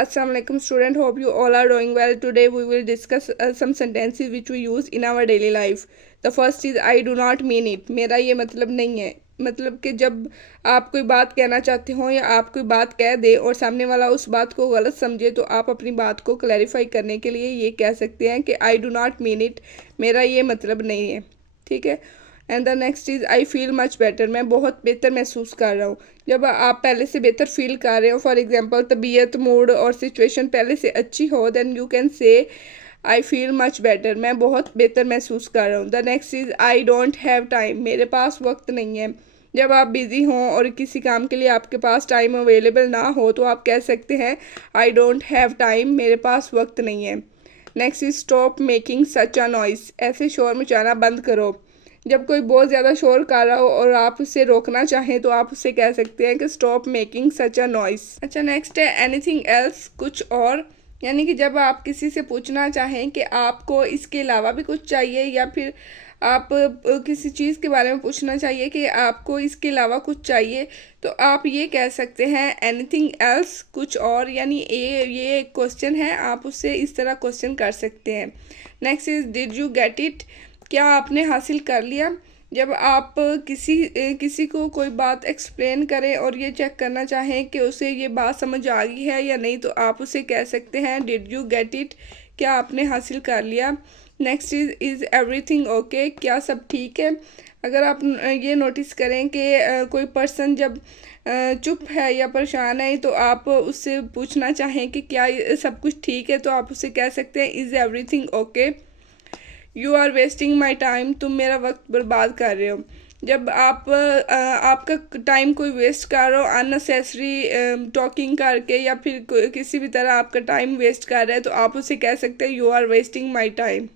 Assalamualaikum student, hope you all are doing well. Today we will discuss some sentences which we use in our daily life. The first is I do not mean it. मेरा ये मतलब नहीं है. मतलब कि जब आप कोई बात कहना चाहते हो या आप कोई बात कह दे और सामने वाला उस बात को गलत समझे तो आप अपनी बात को क्लैरिफाई करने के लिए ये कह सकते हैं कि I do not mean it. मेरा ये मतलब नहीं है. ठीक है. And the next is I feel much better. मैं बहुत बेहतर महसूस कर रहा हूँ. जब आप पहले से बेहतर फील कर रहे हो, फॉर एग्जांपल तबीयत, मूड और सिचुएशन पहले से अच्छी हो, then you can say I feel much better. मैं बहुत बेहतर महसूस कर रहा हूँ. The next is I don't have time. मेरे पास वक्त नहीं है. जब आप बिज़ी हों और किसी काम के लिए आपके पास टाइम अवेलेबल ना हो तो आप कह सकते हैं आई डोंट हैव टाइम. मेरे पास वक्त नहीं है. Next is stop making such a noise. ऐसे शोर मचाना बंद करो. जब कोई बहुत ज़्यादा शोर कर रहा हो और आप उसे रोकना चाहें तो आप उससे कह सकते हैं कि स्टॉप मेकिंग सच अ नॉइस. अच्छा, नेक्स्ट है एनीथिंग एल्स. कुछ और. यानी कि जब आप किसी से पूछना चाहें कि आपको इसके अलावा भी कुछ चाहिए या फिर आप किसी चीज़ के बारे में पूछना चाहिए कि आपको इसके अलावा कुछ चाहिए तो आप ये कह सकते हैं एनीथिंग एल्स, कुछ और. यानी ये एक क्वेश्चन है, आप उससे इस तरह क्वेश्चन कर सकते हैं. Next is did you get it. क्या आपने हासिल कर लिया. जब आप किसी को कोई बात एक्सप्लेन करें और ये चेक करना चाहें कि उसे ये बात समझ आ गई है या नहीं तो आप उसे कह सकते हैं डिड यू गेट इट. क्या आपने हासिल कर लिया. Next is everything okay. क्या सब ठीक है. अगर आप ये नोटिस करें कि कोई पर्सन जब चुप है या परेशान है तो आप उससे पूछना चाहें कि क्या सब कुछ ठीक है तो आप उसे कह सकते हैं is everything okay. You are wasting my time. तुम मेरा वक्त बर्बाद कर रहे हो. जब आप आपका टाइम कोई वेस्ट कर रहे हो अननेसेसरी टॉकिंग करके या फिर किसी भी तरह आपका टाइम वेस्ट कर रहा है तो आप उसे कह सकते हैं you are wasting my time.